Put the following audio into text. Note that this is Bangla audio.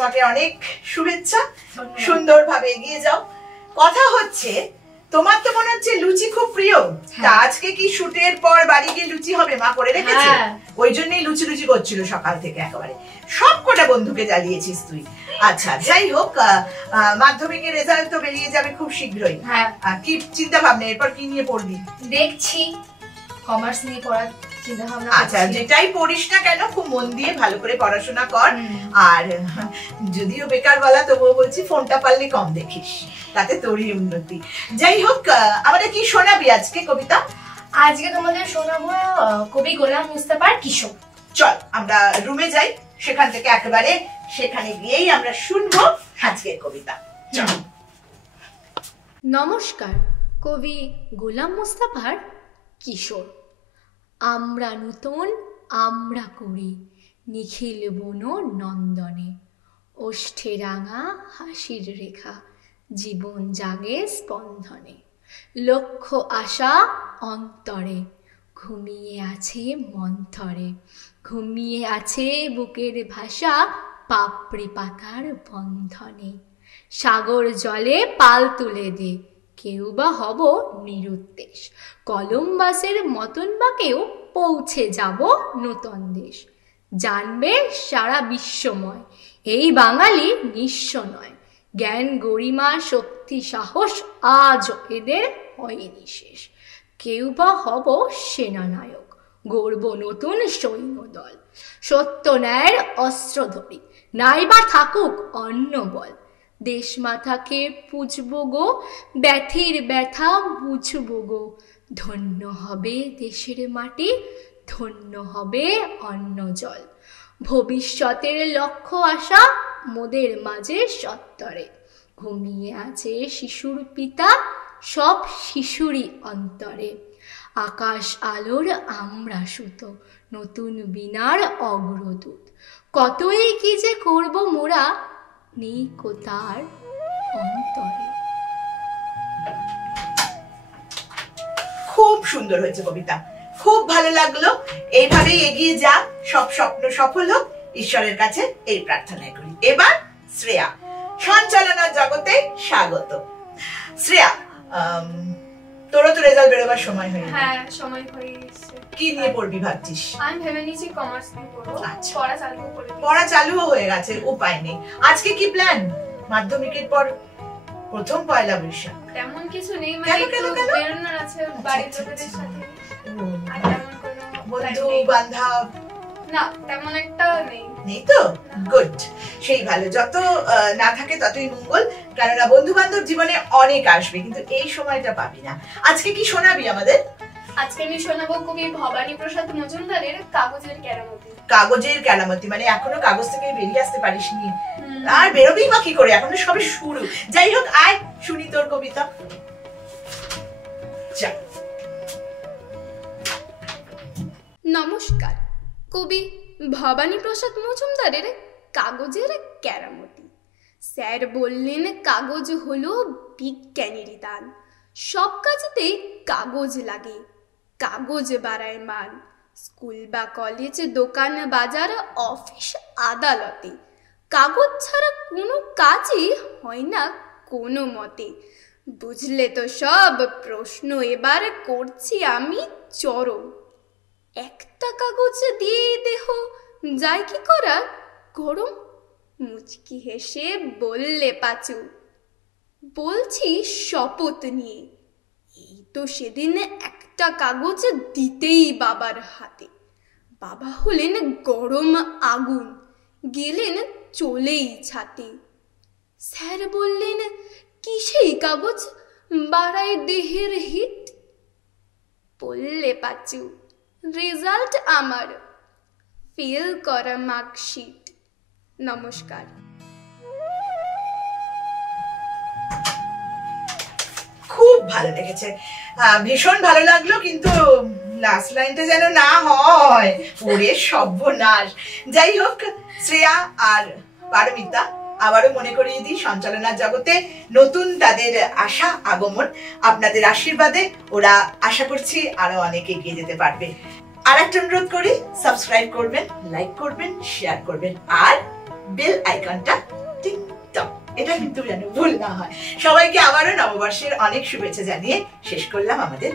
তোমাকে অনেক শুভেচ্ছা, সুন্দরভাবে এগিয়ে যাও। কথা হচ্ছে তোমার তো মনে হচ্ছে লুচি খুব প্রিয়, তা আজকে কি শুটের পর বাড়ি গিয়ে লুচি হবে? মা করে রেখেছে, ওই জন্যই লুচি লুচি করছিল সকাল থেকে, একেবারে সব কটা বন্ধুকে জ্বালিয়েছিস তুই। আচ্ছা যাই হোক, মাধ্যমিকের রেজাল্ট তো বেরিয়ে যাবে খুব শীঘ্রই। কি চিন্তা ভাবনা, এরপর কি নিয়ে পড়বি? দেখছি কমার্স নিয়ে পড়ার চিন্তা ভাবনা। আচ্ছা যেটাই পড়িস না কেন খুব মন দিয়ে ভালো করে পড়াশোনা কর, আর যদিও বেকার বলা তবুও বলছি ফোনটা পারলে কম দেখিস, তাতে তোরই উন্নতি। যাই হোক, আমাদের কি শোনাবি আজকে কবিতা? আজকে তোমাদের শোনাবো কবি গোলাম মুস্তাফার কিশোর। চল আমরা রুমে যাই, সেখান থেকে একেবারে সেখানে গিয়েই আমরা শুনবো আজকের কবিতা। চল। নমস্কার, কবি গোলাম মুস্তাফার কিশোর। আমরা নূতন আমরা করি নিখিল বন নন্দনে, ওষ্ঠে রাঙা হাসির রেখা জীবন জাগে স্পন্দনে, লক্ষ্য আশা অন্তরে ঘুমিয়ে আছে মন্থরে, ঘুমিয়ে আছে বুকের ভাষা পাপড়ি পাতার বন্ধনে, সাগর জলে পাল তুলে দে কেউ বা হব নিরুদ্দেশ, কলম্বাসের মতন বা কেউ পৌঁছে যাব নূতন দেশ, জানবে সারা বিশ্বময় এই বাঙালি নিঃস্ব নয়, জ্ঞান গরিমা শক্তি সাহস আজ এদের হয়নি শেষ, কেউ বা হব সেনানায়ক গর্ব নতুন সৈন্যদল, সত্য ন্যায়ের অস্ত্র ধরি নাইবা থাকুক অন্য বল, দেশ মাথাকে পুজব গো ব্যথির ব্যথা বুঝব গো, ধন্য হবে দেশের মাটি ধন্য হবে অন্ন জল, ভবিষ্যতের লক্ষ্য আশা মোদের মাঝে সত্তরে, ঘুমিয়ে আছে শিশুর পিতা সব শিশুরই অন্তরে, আকাশ আলোর আমরা সুতো নতুন বীণার অগ্রদূত, কতই কি যে করব মোরা নেই কোতার অন্তরে। খুব সুন্দর হয়েছে কবিতা, খুব ভালো লাগলো। এইভাবেই এগিয়ে যা, সব স্বপ্ন সফল হোক, ঈশ্বরের কাছে এই প্রার্থনাই করি। এবার শ্রেয়া, সঞ্চালনা জগতে স্বাগত। শ্রেয়া, তোরও তো রেজাল্ট বেরোবার সময় হয়ে গেছে। হ্যাঁ সময় হয়ে গেছে। কি নিয়ে পড়বি ভাবছিস? আমি ভেবে নিয়েছি কমার্স নিয়ে পড়বো। পড়া চালুও হয়ে গেছে, উপায় নেই। আজকে কি প্ল্যান? মাধ্যমিকের পর প্রথম পয়লা বৈশাখ। তেমন কিছু নেই, মানে একটু বেরোনোর আছে বাড়ির লোকেদের সাথে। আর তেমন কোনো বন্ধু বান্ধব না, তেমন একটা নেই তো? গুড, সেই ভালো, যত না থাকে ততই মঙ্গল, কারণ বন্ধু বান্ধব জীবনে অনেক আসবে, কিন্তু এই সময়টা পাবি না। আজকে কি শোনাবি আমাদের? আজকে আমি শোনাবো কবি ভবানী প্রসাদ মজুমদারের কাগজের কেরামতি। কাগজের কেরামতি মানে এখনো কাগজ থেকে বেরিয়ে আসতে পারিসনি, আর বেরোবেই বা কি করে, এখনো সবে শুরু। যাই হোক, আয় শুনি তোর কবিতা। নমস্কার, কবি ভবানী প্রসাদ মজুমদারের কাগজের কেরামতি। স্যার বললেন কাগজ হলো বিজ্ঞানেরই দান, সব কাজেতে কাগজ লাগে, কাগজ বাড়ায় মান, স্কুল বা কলেজ দোকান বাজার অফিস আদালতে, কাগজ ছাড়া কোনো কাজই হয় না কোনো মতে। বুঝলে তো সব প্রশ্ন এবার করছি আমি চরম, একটা কাগজ দিয়ে দেহ যায় কি করা গরম, মুচকি হেসে বললে পাঁচু, বলছি শপথ নিয়ে, এই তো সেদিন একটা কাগজ দিতেই বাবার হাতে, বাবা হলেন গরম আগুন, গেলেন চলেই ছাতে। স্যার বললেন কি সেই কাগজ বাড়ায় দেহের হিট, বললে পাঁচু রেজাল্ট আমার, ফেল করা মার্কশিট। নমস্কার। খুব ভালো লেগেছে, ভীষণ ভালো লাগলো, কিন্তু লাস্ট লাইনটা যেন না হয়, ওরে সর্বনাশ। যাই হোক, শ্রেয়া আর পারমিতা আবারও মনে করিয়ে দিই, সঞ্চালনার জগতে নতুন তাদের আশা আগমন, আপনাদের আশীর্বাদে ওরা আশা করছি আরো অনেক এগিয়ে যেতে পারবে। আর একটা অনুরোধ করি, সাবস্ক্রাইব করবেন, লাইক করবেন, শেয়ার করবেন, আর বেল আইকনটা টিকটক, এটা কিন্তু যেন ভুল না হয়। সবাইকে আবারও নববর্ষের অনেক শুভেচ্ছা জানিয়ে শেষ করলাম আমাদের